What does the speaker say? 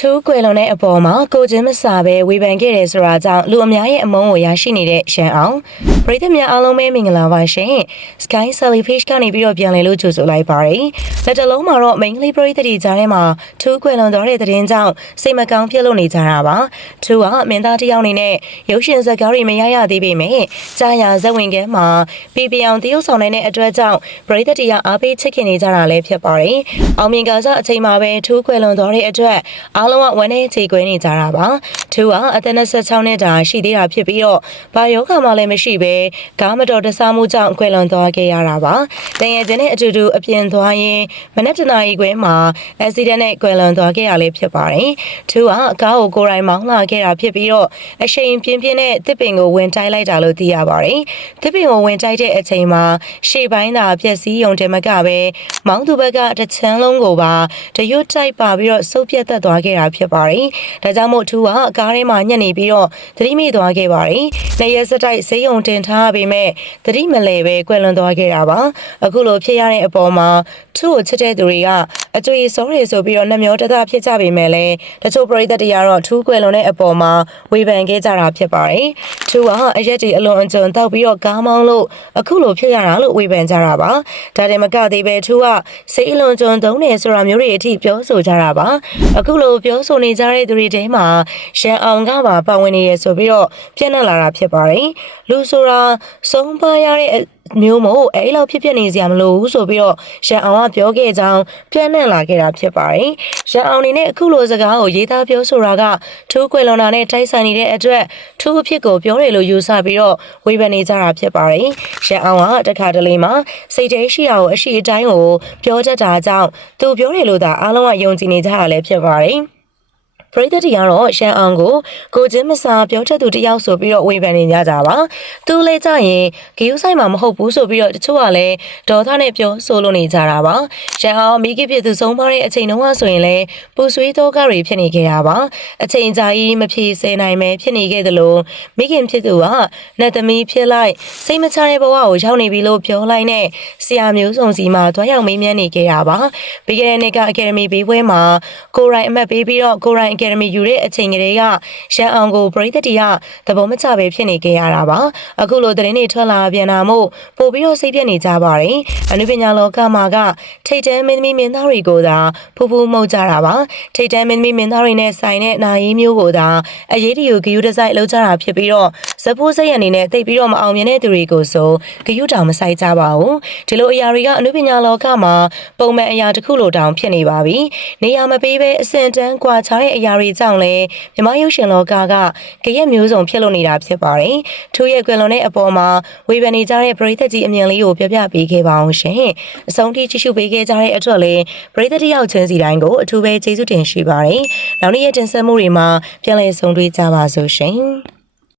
ထူးကွယ်လွန်တဲ့အပေါ်မှာကိုချင်းမစာပဲဝေဖန်ခဲ့တယ်ဆိုတာကြောင့်လူအများရဲ့အမုန်းကိုရရှိနေတဲ့ရန်အောင်ပရိသတ်များအားလုံးပဲမင်္ဂလာပါရှင် Sky Jellyfish ကနေပြီးတော့ပြန်လည်လို့ကြိုဆိုလိုက်ပါတယ်လက်တလုံးမှာတော့မိန်းကလေးပရိသတ်တွေကြားထဲမှာထူးကွယ်လွန်သွားတဲ့သတင်းကြောင့်စိတ်မကောင်းဖြစ်လို့နေကြတာပါထူးကမင်းသားတစ်ယောက်အနေနဲ့ရုပ်ရှင်ဇာတ်ကားတွေမရရသေးပေမဲ့ကြာရဇက်ဝင်ကဲမှာပြပြအောင်တရုပ်ဆောင်နေတဲ့အတွက်ကြောင့်ပရိသတ်တွေကအားပေးချစ်ခင်နေကြတာလည်းဖြစ်ပါတယ်အောင်မြင်ကစားအချိန်မှာပဲထူးကွယ်လွန်သွားတဲ့အတွက်အားလုံးကဝမ်းနဲ့ခြေကွဲနေကြတာပါထူးကအသက်26နှစ်တာရှိသေးတာဖြစ်ပြီးတော့ဘာယောဂမှလည်းမရှိပဲကားမတော်တဆမှုကြောင့်ကွယ်လွန်သွားခဲ့ရတာပါတန်ရကျင်းနဲ့အတူတူအပြင်သွားရင်မနက်တနာရီခွဲမှာအက်ဆီဒန့်နဲ့ကွယ်လွန်သွားခဲ့ရလည်းဖြစ်ပါတယ်ထူးကကားကိုကိုယ်တိုင်မောင်းလာခဲ့တာဖြစ်ပြီးတော့အရှိန်ပြင်းပြင်းနဲ့တစ်ပင်ကိုဝင်တိုက်လိုက်တာလို့သိရပါတယ်တစ်ပင်ကိုဝင်တိုက်တဲ့အချိန်မှာရှေ့ပိုင်းသာပြက်စီးယုံတယ်မကပဲမောင်းသူဘက်ကတစ်ချမ်းလုံးကိုပါတရွတ်တိုက်ပါပြီးတော့စုပ်ပြတ်သက်သွားခဲ့တာဖြစ်ပါတယ်ဒါကြောင့်မို့ထူးကကားထဲမှာညက်နေပြီးတော့သတိမိသွားခဲ့ပါတယ်နေရစတိုက်ဈေးယုံတင်ထားပေမဲ့သတိမလဲပဲကွယ်လွန်သွားခဲ့တာပါအခုလိုဖြစ်ရတဲ့အပေါ်မှာထူးကိုချစ်တဲ့သူတွေကအကျွေးစောရဆိုပြီးတော့နှမျောတသဖြစ်ကြပေမဲ့လည်းတချို့ပရိသတ်တွေကတော့ထူးကွယ်လွန်တဲ့အပေါ်မှာဝေဖန်ခဲ့ကြတာဖြစ်ပါတယ်ထူးကအရက်တီအလွန်အကျွံတောက်ပြီးတော့ကားမောင်းလို့အခုလိုဖြစ်ရတာလို့ဝေဖန်ကြတာပါဒါတင်မကသေးပဲထူးကစိတ်အလွန်ကျွံသုံးတယ်ဆိုတာမျိုးတွေအထိပြောဆိုကြတာပါအခုလိုပြောဆိုနေကြတဲ့သူတွေထဲမှာရန်အောင်ကပါပါဝင်နေရဆိုပြီးတော့ပြန့်နှံ့လာတာဖြစ်ပါတယ်လူဆိုတာဆုံးပါရတဲ့မျိုးမို့အဲ့လောက်ဖြစ်ဖြစ်နေစရာမလိုဘူးဆိုပြီးတော့ရန်အောင်ကပြောခဲ့ကြောင်းပြန့်နှံ့လာခဲ့တာဖြစ်ပါတယ်။ရန်အောင်အနေနဲ့အခုလိုစကားကိုရေးသားပြောဆိုတာကထူးကွယ်လွန်တာနဲ့တိုက်ဆိုင်နေတဲ့အတွက်ထူးအဖြစ်ကိုပြောတယ်လို့ယူဆပြီးတော့ဝေဖန်နေကြတာဖြစ်ပါတယ်။ရန်အောင်ကတခါတလေမှာစိတ်ထဲရှိတာကိုအရှိအတိုင်းကိုပြောတတ်တာကြောင့်သူပြောတယ်လို့သာအားလုံးကယုံကြည်နေကြတာလည်းဖြစ်ပါတယ်။ ပရိသတ်တွေကတော့ရှန်အောင်ကိုကိုချင်းမစာပြောချက်သူတယောက်ဆိုပြီးတော့ဝေဖန်နေကြကြပါသူလည်းကြရင်ဂီယူဆိုင်မှာမဟုတ်ဘူးဆိုပြီးတော့တချို့ကလည်းဒေါသနဲ့ပြောဆိုလို့နေကြတာပါရှန်အောင်မိခင်ဖြစ်သူဆုံးပါတဲ့အချိန်တုန်းကဆိုရင်လည်းပူဆွေးသောကတွေဖြစ်နေခဲ့တာပါအချိန်ကြာကြီးမဖြေစဲနိုင်ပဲဖြစ်နေခဲ့သလိုမိခင်ဖြစ်သူကနတ်သမီးဖြစ်လိုက်စိတ်မချတဲ့ဘဝကိုရောက်နေပြီလို့ပြောလိုက်နဲ့ဆရာမျိုးစုံစီမှာတွားရောက်မေးမြန်းနေခဲ့တာပါပြီးခဲ့တဲ့နှစ်ကအကယ်ဒမီဘေးပွဲမှာကိုရိုင်းအမတ်ပေးပြီးတော့ကိုရိုင်းအကယ်ဒမီယူတဲ့အချိန်ကလေးကရန်အောင်ကိုပရိသတ်တီကသဘောမကျပဲဖြစ်နေခဲ့ရတာပါအခုလိုသတင်းတွေထွက်လာပြန်တာမို့ပို့ပြီးတော့စိတ်ပြက်နေကြပါတယ်အနုပညာလောကမှာကထိတ်တန်းမင်းသမီးမင်းသားတွေကိုသာဖူးဖူးမှုတ်ကြတာပါထိတ်တန်းမင်းသမီးမင်းသားတွေနဲ့ဆိုင်တဲ့နာရီမျိုးကိုသာအရေးတယူဂယူဒီဇိုင်းလုပ်ကြတာဖြစ်ပြီးတော့ ဇဖိုးစိတ်ရအနေနဲ့တိတ်ပြီးတော့မအောင်မြင်တဲ့သူတွေကိုဆိုဂယူတောင်မဆိုင်ကြပါဘူးဒီလိုအရာတွေကအနုပညာလောကမှာပုံမှန်အရာတစ်ခုလိုတောင်ဖြစ်နေပါပြီနေရာမပေးဘဲအစင်တန်းကွာခြားတဲ့အရာတွေကြောင့်လည်းမြမရုပ်ရှင်လောကကကြရက်မျိုးစုံဖြစ်လို့နေတာဖြစ်ပါတယ်ထူးရဲ့ကွယ်လွန်တဲ့အပေါ်မှာဝေဖန်နေကြတဲ့ပရိသတ်ကြီးအမြင်လေးကိုပြောပြပေးခဲ့ပါအောင်ရှင်အဆုံးထိကြည့်ရှုပေးခဲ့ကြတဲ့အတွက်လည်းပရိသတ်တယောက်ချင်းစီတိုင်းကိုအထူးပဲကျေးဇူးတင်ရှိပါတယ်နောက်နေ့ရဲ့တင်ဆက်မှုတွေမှာပြန်လည်ဆုံတွေ့ကြပါစို့ရှင်